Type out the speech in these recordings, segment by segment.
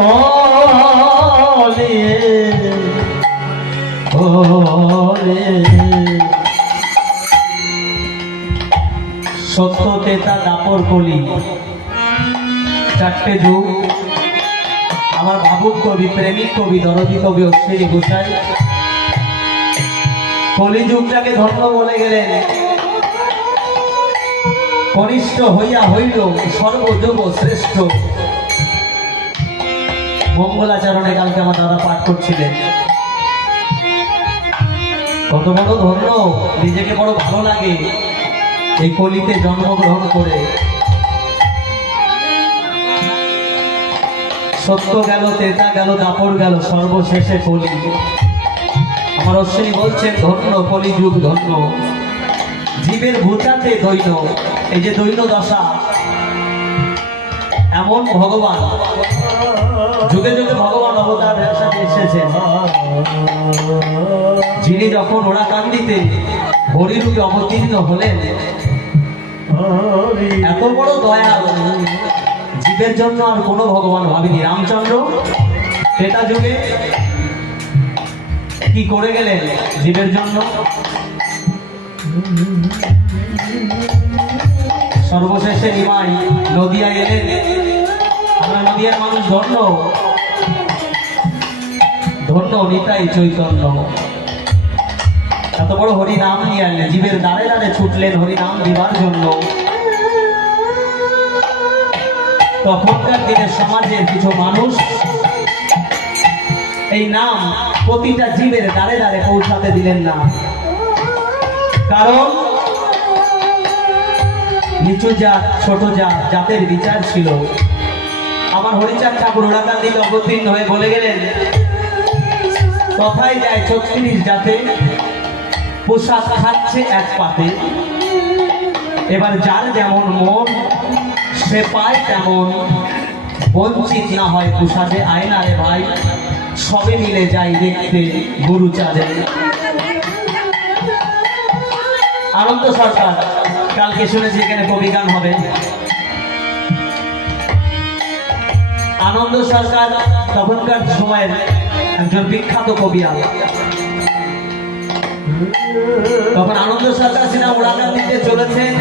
ওলে ওলে সত্য তেতা দাপর কলি চারটে যুগ। আমার ভাবুক কবি, প্রেমিক কবি, দরদী কবি অশ্বিনী গোসাই কলিযুগটাকে ধন্য বলে গেলেন। কনিষ্ঠ হইয়া হইল সর্বযুগ শ্রেষ্ঠ। মঙ্গলাচরণে কালকে আমার দাদা পাঠ করছিলেন। কত বড় ধন্য, নিজেকে বড় ভালো লাগে এই কলিতে জন্মগ্রহণ করে। সত্য গেল, তেতা গেল, দাপর গেল, সর্বশেষে কলি। আমার অশ্বিনী বলছেন ধন্য কলিযুগ ধন্য। জীবের ভূতাতে দৈন, এই যে দৈন দশা, এমন ভগবান যুগে যুগে ভগবান অবতার সাথে এসেছেন, যিনি যখন ওড়াকান্দিতে হরিরূপে অবতীর্ণ হলেন, এত বড় দয়াল, জীবের জন্য আর কোনো ভগবান ভাবিনি। রামচন্দ্র ত্রেতা যুগে কি করে গেলেন জীবের জন্য, সর্বশেষে নিমাই নদিয়ায় এলেন। আমরা নদিয়ার মানুষ ধন্য, ধন্য নিতাই চৈতন্য। এত বড় হরি নাম নিয়ে আনলেন, জীবের দ্বারে দ্বারে ছুটলেন হরি নাম দিবার জন্য। তখনকার দিনের সমাজের কিছু মানুষ এই নাম প্রতিটা জীবের দ্বারে দ্বারে পৌঁছাতে দিলেন না, কারণ নিচু জাত ছোট জাত জাতের বিচার ছিল। আমার হরিচাঁদ ঠাকুর ওড়াকান্দিতে অবতীর্ণ হয়ে বলে গেলেন, কথায় যায় ৩৬ জাতে পোশাক খাচ্ছে এক পাতে। এবার যার যেমন মন সে পায় তেমন, বঞ্চিত না হয় পোশাকে আয়না রে ভাই, সবে মিলে যাই দেখতে গুরু চাঁদে। আনন্দ সরকার কালকে শুনেছি এখানে কবি গান হবে। আনন্দ সরকার তখনকার সময়ের একজন বিখ্যাত কবিয়াল। তখন আনন্দ সরকার সিনা ওড়াকান্দিতে চলেছেন,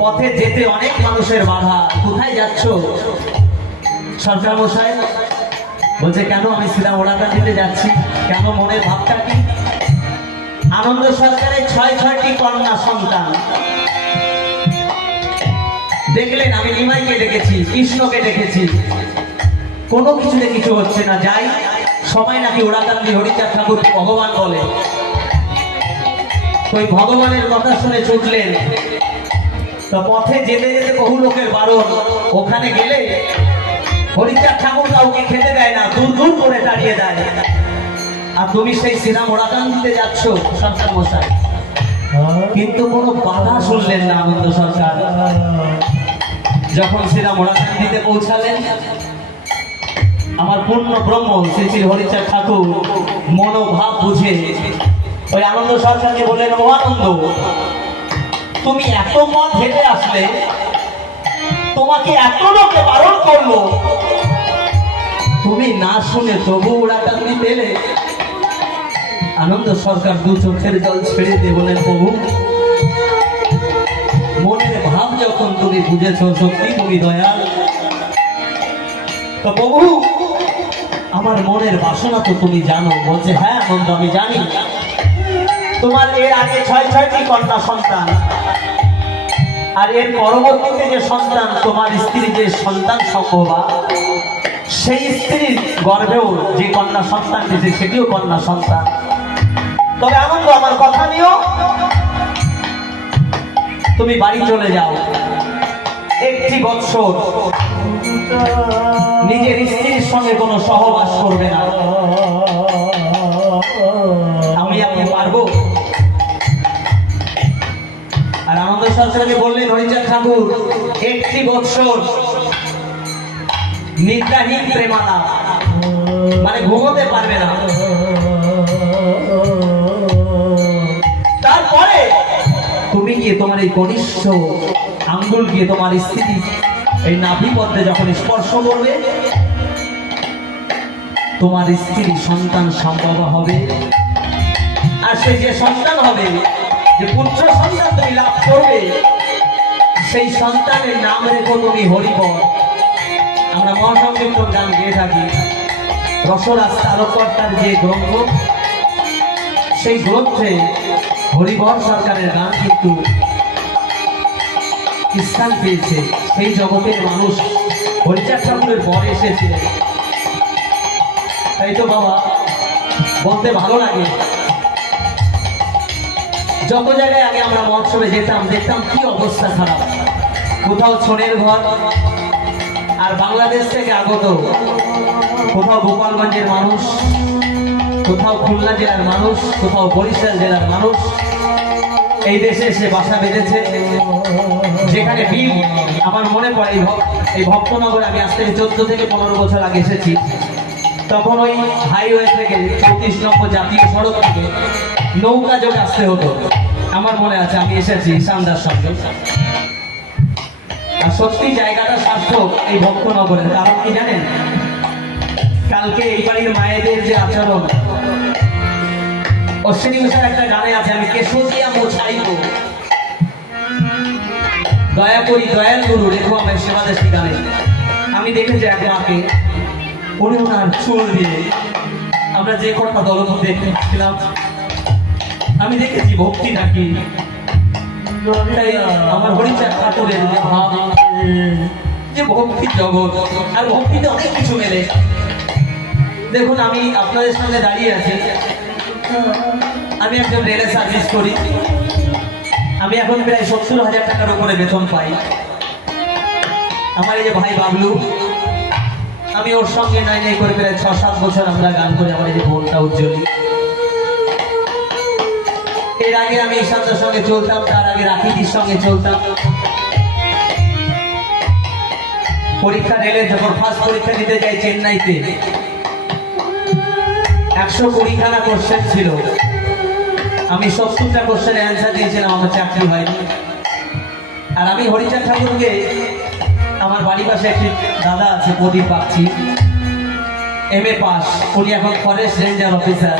পথে যেতে অনেক মানুষের বাধা। কোথায় যাচ্ছ সরকার মশাই? বলছে কেন, আমি সিনা ওড়াকান্দিতে যাচ্ছি। কেন, মনের ভাবটা কি? আনন্দ সরকারের ৬টি কন্যা সন্তান। দেখলেন আমি নিমাইকে ডেকেছি, কৃষ্ণকে ডেকেছি, কোনো কিছুতে কিছু হচ্ছে না। যাই, সবাই নাকি ওড়াকান্দি হরিচাঁদ ঠাকুর ভগবান বলে। ওই ভগবানের কথা শুনে ছুটলেন। তো পথে যেতে যেতে বহু লোকের বারণ, ওখানে গেলে হরিচাঁদ ঠাকুর কাউকে খেতে দেয় না, দূর দূর করে দাঁড়িয়ে দেয়। আর তুমি সেই শ্রীরাম ওড়াকান্দিতে যাচ্ছ সরকার মশাই। কিন্তু কোনো বাধা শুনলেন না আনন্দ সরকার। যখন শ্রীরাম ওড়াকান্দিতে পৌঁছালেন, আমার পূর্ণ ব্রহ্ম শ্রী শ্রী হরিচাঁদ ঠাকুর মনোভাব বুঝে ওই আনন্দ সরকারকে বললেন, ও আনন্দ, তুমি এত পথ হেঁটে আসলে, তোমাকে এত লোকে বারণ করলো, তুমি না শুনে তবু ওড়াকান্দি পেলে? আনন্দ সরকার দু চোখের জল ছেড়ে দিয়ে বলেন, প্রভু, মনের ভাব যখন তুমি বুঝেছ, সত্যি তুমি দয়াল। তো প্রভু, আমার মনের বাসনা তো তুমি জানো। বলছে, হ্যাঁ আনন্দ, আমি জানি। তোমার এর আগে ৬টি কন্যা সন্তান, আর এর পরবর্তীতে যে সন্তান, তোমার স্ত্রী যে সন্তান সম্ভবা, সেই স্ত্রীর গর্ভেও যে কন্যা সন্তান দিয়েছে সেটিও কন্যা সন্তান। তবে আনন্দ, আমার কথা নিও, তুমি বাড়ি চলে যাও। 1 বৎসর নিজের স্ত্রীর সঙ্গে কোনো সহবাস করবে না। আমি পারবো? আর আনন্দ সরকারকে বললেন হরিচাঁদ ঠাকুর, 1 বৎসর নিদ্রাহীন প্রেমালা, মানে ঘুমোতে পারবে না। তারপরে তুমি গিয়ে তোমার এই কনিষ্ঠ আঙ্গুল গিয়ে তোমার স্ত্রী এই নাভি পদ্মে যখন স্পর্শ করবে, তোমার স্ত্রী সন্তান সম্ভব হবে। আর সে যে সন্তান হবে, যে পুত্র সন্তান তুমি লাভ করবে, সেই সন্তানের নাম রেখো তুমি হরিবর। আমরা মহাসংকীর্তন গান গেয়ে থাকি। রসরাজ তারকর্তার যে গ্রন্থ, সেই গ্রন্থে হরিবর সরকারের গান কিন্তু স্থান পেয়েছে। সেই জগতের মানুষ হরিচাঁদ ঠাকুরের পর এসেছিলেন। তাই তো বাবা বলতে ভালো লাগে। যত জায়গায় আগে আমরা মহোৎসবে যেতাম, দেখতাম কি অবস্থা খারাপ। কোথাও ছোনের ঘর, আর বাংলাদেশ থেকে আগত, কোথাও গোপালগঞ্জের মানুষ, কোথাও খুলনা জেলার মানুষ, কোথাও বরিশাল জেলার মানুষ এই দেশে এসে বাসা বেঁধেছে। যেখানে বিল, আমার মনে পড়ে এই ভক্তনগরে আমি আজ থেকে 14 থেকে 15 বছর আগে এসেছি। তখন ওই হাইওয়ে থেকে 34 নম্বর জাতীয় সড়ক থেকে নৌকা যোগে আসতে হতো। আমার মনে আছে, আমি এসেছি ঈশানদার সঙ্গে। আর সত্যি জায়গাটা সার্থক এই ভক্তনগরের। কারণ কি জানেন, কালকে এই বাড়ির মায়েদের যে আচরণ, অশ্বিনী ঘোষের একটা গানে আছে, আমি কেশিয়া মোছাইব, দয়া করি দয়াল গুরু রেখো আমার সেবা দেশি গানে। আমি দেখেছি এক মাকে, উনি ওনার চুল দিয়ে, আমরা যে কটা দলমত দেখেছিলাম, আমি দেখেছি ভক্তি নাকি। তাই আমার হরিচাঁদ ঠাকুরের যে ভাব, যে ভক্তির জগৎ, আর ভক্তিতে অনেক কিছু মেলে। দেখুন, আমি আপনাদের সামনে দাঁড়িয়ে আছি। আমি একজন রেলে সার্ভিস করি। আমি এখন প্রায় 70,000 টাকার উপরে বেতন পাই। আমার এই যে ভাই বাবলু, আমি ওর সঙ্গে নাই নাই করে প্রায় 6-7 বছর আমরা গান করি। আমার এই যে বোনটা উজ্জ্বলী, এর আগে আমি ঈশানদার সঙ্গে চলতাম, তার আগে রাখিদির সঙ্গে চলতাম। পরীক্ষা রেলে যখন ফার্স্ট পরীক্ষা দিতে যাই চেন্নাইতে, 120 খানা কোশ্চেন ছিল। আমি 70টা কোশ্চেনের অ্যান্সার দিয়েছিলাম, আমার চাকরি হয়নি। আর আমি হরিচাঁদ ঠাকুরকে, আমার বাড়ির পাশে একটি দাদা আছে প্রদীপ বাগচি, MA পাস, উনি এখন ফরেস্ট রেঞ্জার অফিসার।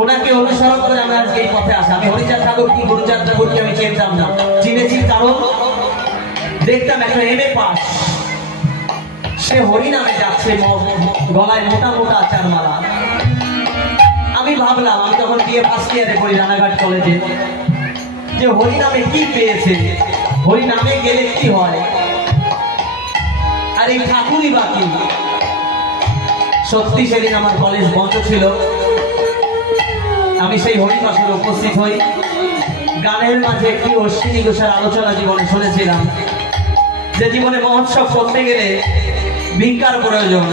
ওনাকে অনুসরণ করে আমরা আজকে এই পথে আসা। আমি হরিচাঁদ ঠাকুর কি গুরুচাঁদ ঠাকুরকে আমি চিনতাম না। চিনেছি কারণ দেখতাম একটা MA পাস, সে হরি নামে যাচ্ছে, গলায় মোটা মোটা আচার মালা। আমি ভাবলাম, আমি তখন বিয়ে ফার্স্ট ইয়ারে পড়ি রানাঘাট কলেজে, যে হরি নামে কি পেয়েছে, হরি নামে গেলে কি হয়, আর এই ঠাকুরই বাকি। সত্যি সেদিন আমার কলেজ বন্ধ ছিল। আমি সেই হরিবাসরে উপস্থিত হই। গানের মাঝে একটি অশ্বিনী ঘোষের আলোচনা জীবনে শুনেছিলাম, যে জীবনে মহোৎসব করতে গেলে ভিক্ষার প্রয়োজন।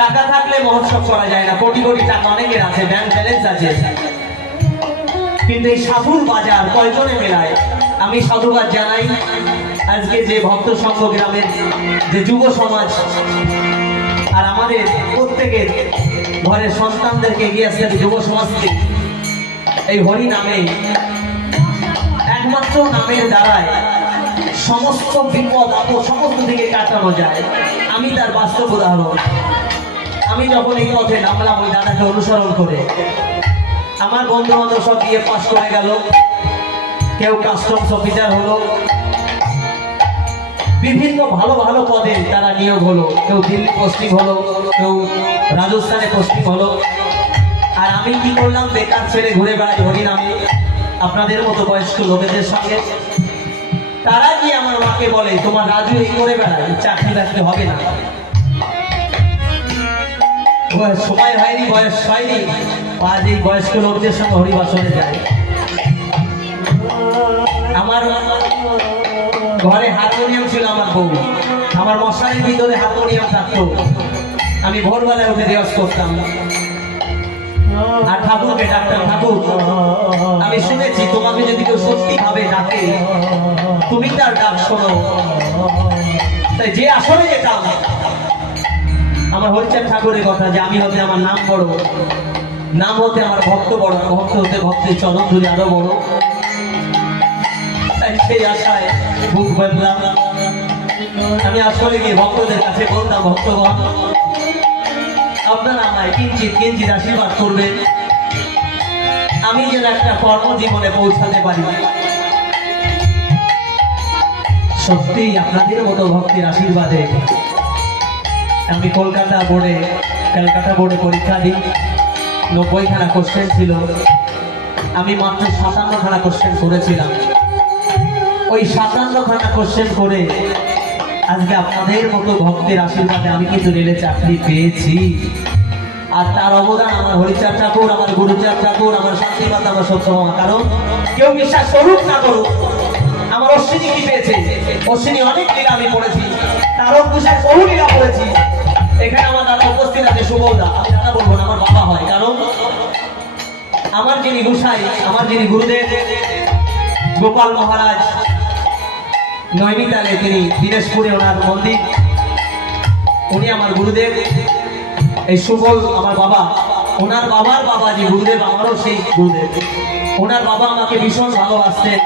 টাকা থাকলে মহোৎসব করা যায় না। কোটি কোটি টাকা অনেকের আছে, ব্যাংক ব্যালেন্স আছে, কিন্তু এই সাধুর বাজার কয়জনে মেলায়। আমি সাধুবাদ জানাই আজকে যে ভক্ত সংঘ গ্রামের যে যুব সমাজ, আর আমাদের প্রত্যেকের ঘরের সন্তানদেরকে এগিয়ে আসতে হবে যুব সমাজকে। এই হরি নামে, একমাত্র নামের দ্বারায় সমস্ত বিপদ আপদ সমস্ত দিকে কাটানো যায়। আমি তার বাস্তব উদাহরণ। আমি যখন এই পথে নামলাম ওই দাদাকে অনুসরণ করে, আমার বন্ধু বান্ধব সব বিয়ে পাস করে গেল, কেউ কাস্টমস অফিসার হলো, বিভিন্ন ভালো ভালো পদে তারা নিয়োগ হলো, কেউ দিল্লি পোস্টিং হলো, কেউ রাজস্থানে পোস্টিং হলো। আর আমি কি করলাম, বেকার ছেড়ে ঘুরে বেড়াই হরি নামে আপনাদের মতো বয়স্ক লোকেদের সঙ্গে। তারা কি আমার মাকে বলে, তোমার রাজু এই করে বেড়ায়, চাকরি রাখতে হবে না, সময় হয়নি, বয়স হয়নি। আজ এই বয়স্ক লোকদের সঙ্গে হরিবাসনে যায়। আমার ঘরে হারমোনিয়াম ছিল, আমার বউ, আমার মশারির ভিতরে হারমোনিয়াম থাকতো। আমি ভোরবেলায় উঠে রেওয়াজ করতাম আর ঠাকুরকে ডাকতাম, ঠাকুর আমি শুনেছি তোমাকে যদি কেউ সত্যি ভাবে ডাকে, তুমি তার ডাক শোনো। তাই যে আসলে যেতাম, আমার হরিচাঁদ ঠাকুরের কথা, যে আমি হতে আমার নাম বড়, নাম হতে আমার ভক্ত বড়, ভক্ত হতে ভক্তের চরণ ধরে আরো বড়। তাই সেই আশায় বুক বাঁধলাম। আমি আসলে গিয়ে ভক্তদের কাছে বলতাম, ভক্তগণ আপনারা আমায় কিঞ্চিত কিঞ্চিত আশীর্বাদ করবেন, আমি যেন একটা কর্মজীবনে পৌঁছাতে পারি। সত্যি আপনাদের মতো ভক্তির আশীর্বাদে আমি ক্যালকাটা বোর্ডে পরীক্ষা দিই। 90খানা কোশ্চেন ছিল, আমি মাত্র 57খানা কোশ্চেন করেছিলাম। ওই 57খানা কোশ্চেন করে আজকে আপনাদের মতো ভক্তের আশীর্বাদে আমি কিন্তু রেলে চাকরি পেয়েছি। আর তার অবদান আমার হরিচাঁদ ঠাকুর, আমার গুরুচাঁদ ঠাকুর, আমার শান্তিপাত, আমার সত্যভামা। কারণ কেউ বিশ্বাস করুক না করুক, আমার অশ্বিনী কি পেয়েছে? অশ্বিনী অনেক লীলা আমি পড়েছি, তার অঙ্কুশের বহু লীলা পড়েছি। এখানে আমার দাদা উপস্থিত আছে, সুবলদা। আমি দাদা বলবো না, আমার বাবা হয়। কারণ আমার যিনি গোসাই, আমার যিনি গুরুদেব গোপাল মহারাজ, নৈনিতালে তিনি, দিনাজপুরে ওনার মন্দির, উনি আমার গুরুদেব। এই সুবল আমার বাবা, ওনার বাবার বাবা যে গুরুদেব, আমারও সেই গুরুদেব। ওনার বাবা আমাকে ভীষণ ভালোবাসতেন।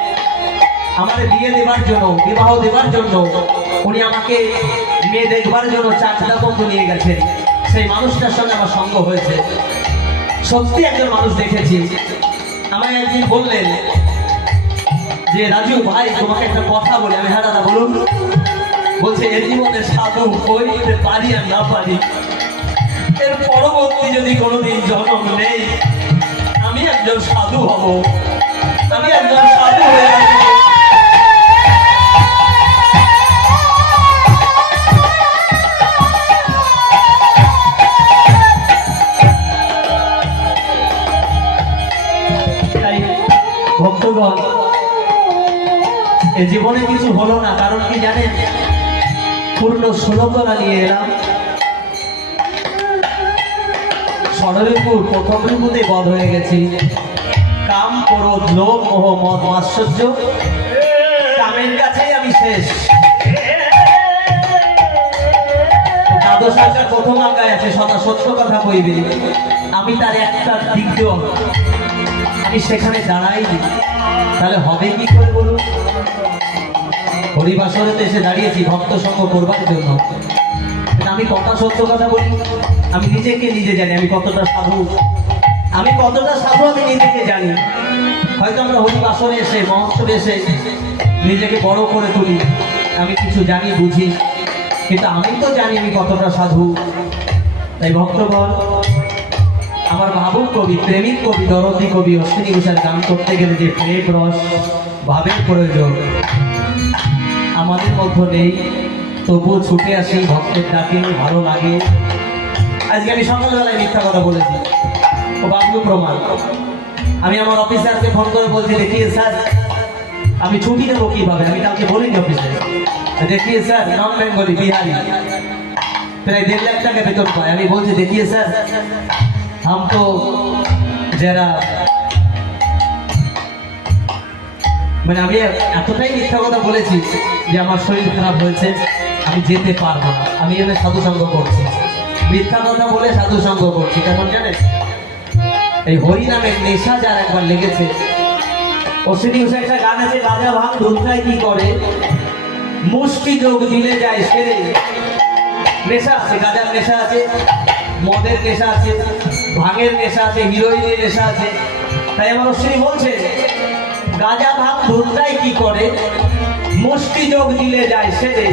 আমার বিয়ে দেবার জন্য, বিবাহ দেবার জন্য উনি আমাকে মেয়ে দেখবার জন্য চাকদা বন্ধু নিয়ে গেছেন। সেই মানুষটার সঙ্গে আমার সঙ্গ হয়েছে। সত্যি একজন মানুষ দেখেছি। আমায় একদিন বললেন যে রাজু ভাই, তোমাকে একটা কথা বলি। আমি হ্যাঁ দাদা বলুন। বলছে এ জীবনে সাধু হইতে পারি আর না পারি, এর পরবর্তী যদি কোনোদিন জন্ম নেই, আমি একজন সাধু হব, আমি একজন সাধু হয়ে যাব। তাই ভক্তগণ, এ জীবনে কিছু হলো না, কারণ কি জানেন? পূর্ণ ষোলকলা নিয়ে এলাম। ষড়রিপু প্রথম রিপুতে বধ হয়ে গেছি। কাম, ক্রোধ, লোভ, মোহ, মদ, মাৎসর্য, কামের কাছেই আমি শেষ। দ্বাদশ আজ্ঞার প্রথম আজ্ঞায় আছে সদা সত্য কথা কইবে। আমি তার একটা দিক আমি সেখানে দাঁড়াইনি, তাহলে হবে কি করে বলুন? হরিবাসরেতে এসে দাঁড়িয়েছি ভক্ত সঙ্গ করবার জন্য। আমি কত সত্য কথা বলি, আমি নিজেকে নিজে জানি আমি কতটা সাধু। আমি নিজেকে জানি। হয়তো আমরা হরিবাসরে এসে, মহোৎসবে এসে নিজেকে বড় করে তুলি, আমি কিছু জানি বুঝি, কিন্তু আমি তো জানি আমি কতটা সাধু। তাই ভক্তগণ, আমার ভাবুক কবি, প্রেমিক কবি, দরদি কবি অশ্বিনী ঘোষের গান করতে গেলে যে প্রেম রস ভাবের প্রয়োজন আমাদের মধ্যে নেই, তবুও ছুটে আসি ভক্তের ডাকে, ভালো লাগে। আজকে আমি সকালবেলায় মিথ্যা কথা বলেছি, ও বাবলু প্রমাণ। আমি আমার অফিসারকে ফোন করে বলছি, দেখিয়ে স্যার আমি ছুটি দেবো কিভাবে, আমি কাউকে বলিনি অফিসে। দেখিয়ে স্যার নন বেঙ্গলি, বিহারি, প্রায় 1.5 লাখ টাকা বেতন পায়। আমি বলছি, দেখিয়ে স্যার हम तो जरा মানে আমি এতটাই মিথ্যা কথা বলেছি যে আমার শরীর খারাপ হয়েছে, আমি যেতে পারবো না, আমি এখানে সাধু সঙ্গ করছি। মিথ্যা কথা বলে সাধু সঙ্গ করছি, কারণ জানেন এই হরি নামের নেশা যার একবার লেগেছে। অশ্বিনী ঘোষের একটা গান আছে, রাজা ভাঙ ধুমকায় কি করে, মুষ্টি যোগ দিলে যায় সেরে। নেশা আছে, গাজার নেশা আছে, মদের নেশা আছে, ভাঙের নেশা আছে, হিরোইনের নেশা আছে। তাই আমার অশ্বিনী বলছে, গাজা ভাঙ ধুমকায় কি করে, মুষ্টি যোগ দিলে যায় সেরে।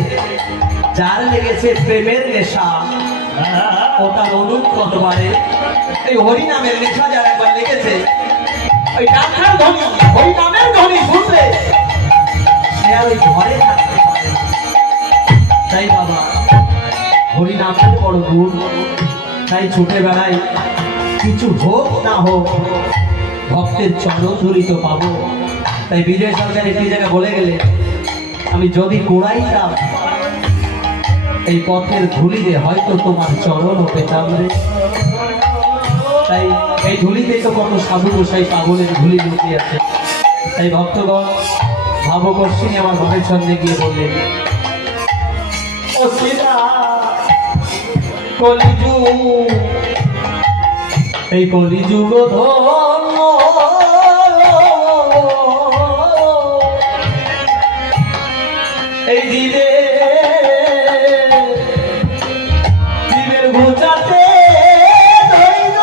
যার লেগেছে প্রেমের নেশা, ওটা অনুপ কতবারে। এই হরি নামের নেশা যার একবার লেগেছে, ওই ডাক্তার ধ্বনি, হরি নামের ধ্বনি শুনলে সে আর ওই ঘরে থাকতে পারে। তাই বাবা, হরি নামের বড় গুণ। তাই ছুটে বেড়াই, কিছু হোক না হোক ভক্তের চরণ ধুলি তো পাবো। তাই বিজয় সরকার একটি জায়গায় বলে গেলে, আমি যদি কুড়াইতাম এই পথের ধুলিতে, হয়তো তোমার চরণ পেতাম রে। তাই এই ধুলিতে তো কত সাধু গোসাই পাগলের ধুলি লুকিয়ে আছে। তাই ভক্তগণ, ভাবক অশ্বিনী আমার মনের সঙ্গে গিয়ে বললেন, অশ্বিনা কলিযুগ, এই কলিযুগ ধর্ম এই দিনে জীবের ঘোচাতে ধৈর্য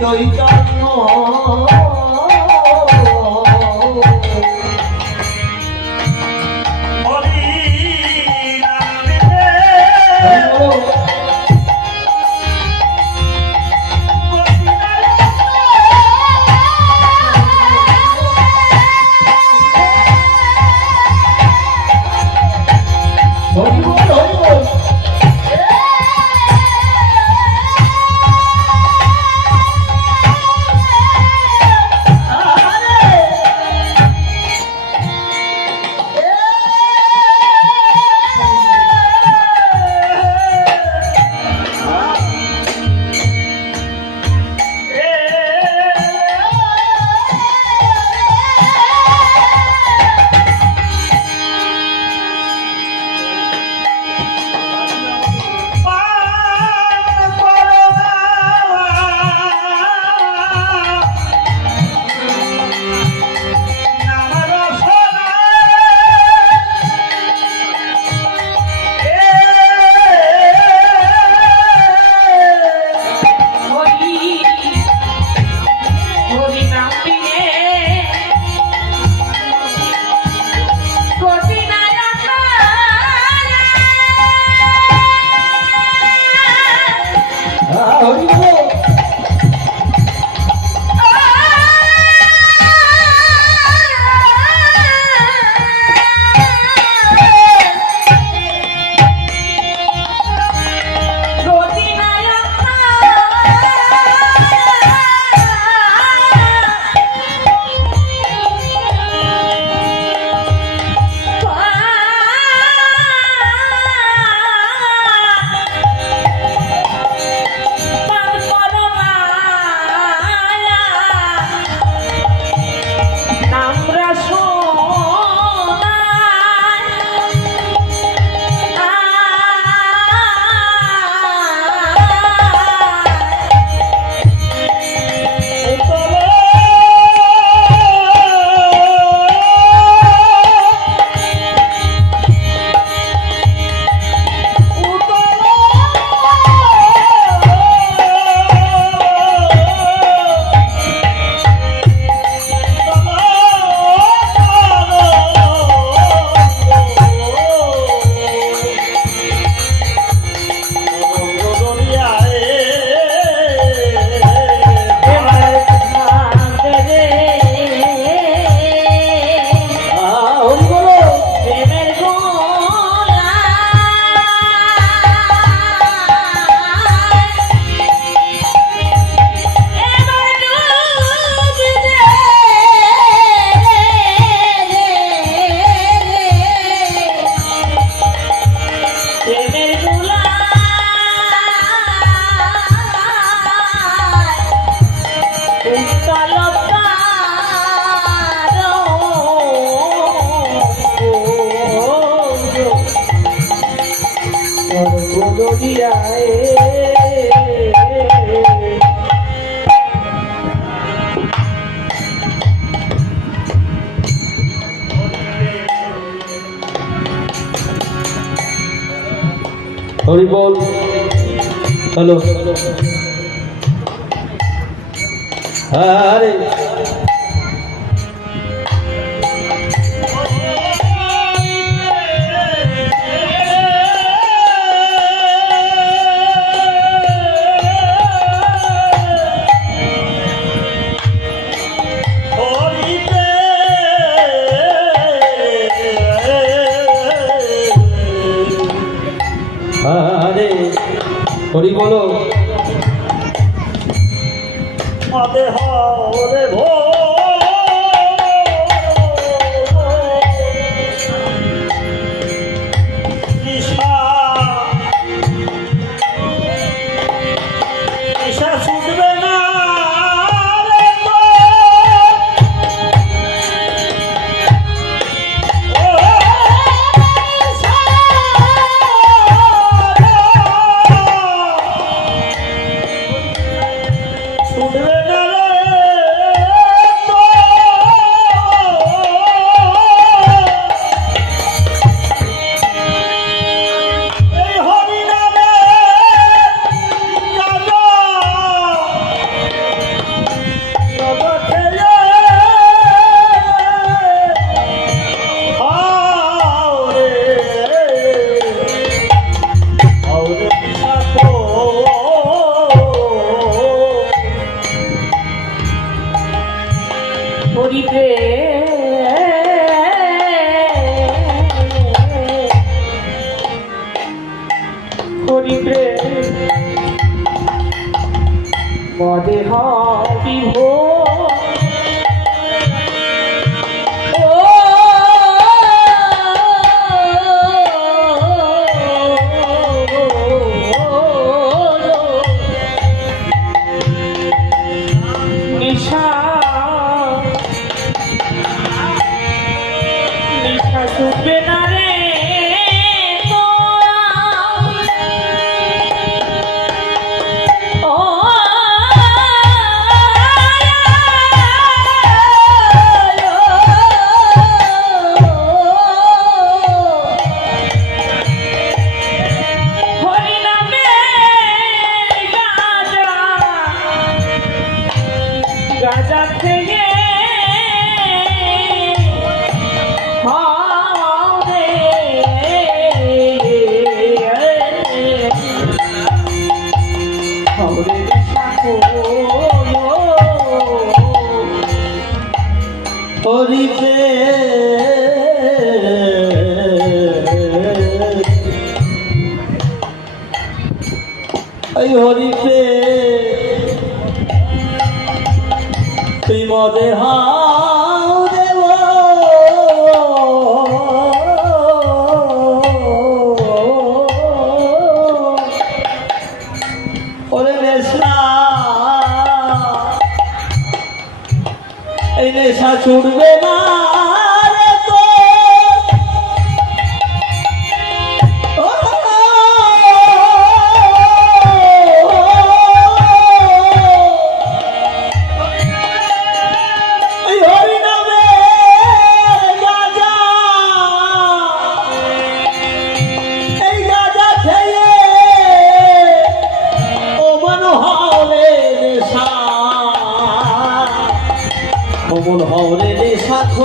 চৈতন্য হরি বল। হ্যালো হরে হরি বলো। মাতে হরে ভো হরিতে মদে হবি ভো নিশা নিশা শুনবে না রে গাজা থেকে হবে হবে হরিতে হরিতে তুই মদে হাও দেব ওরে নেশা এই নেশা ছুটবে না রে অমন হরে রে সাথ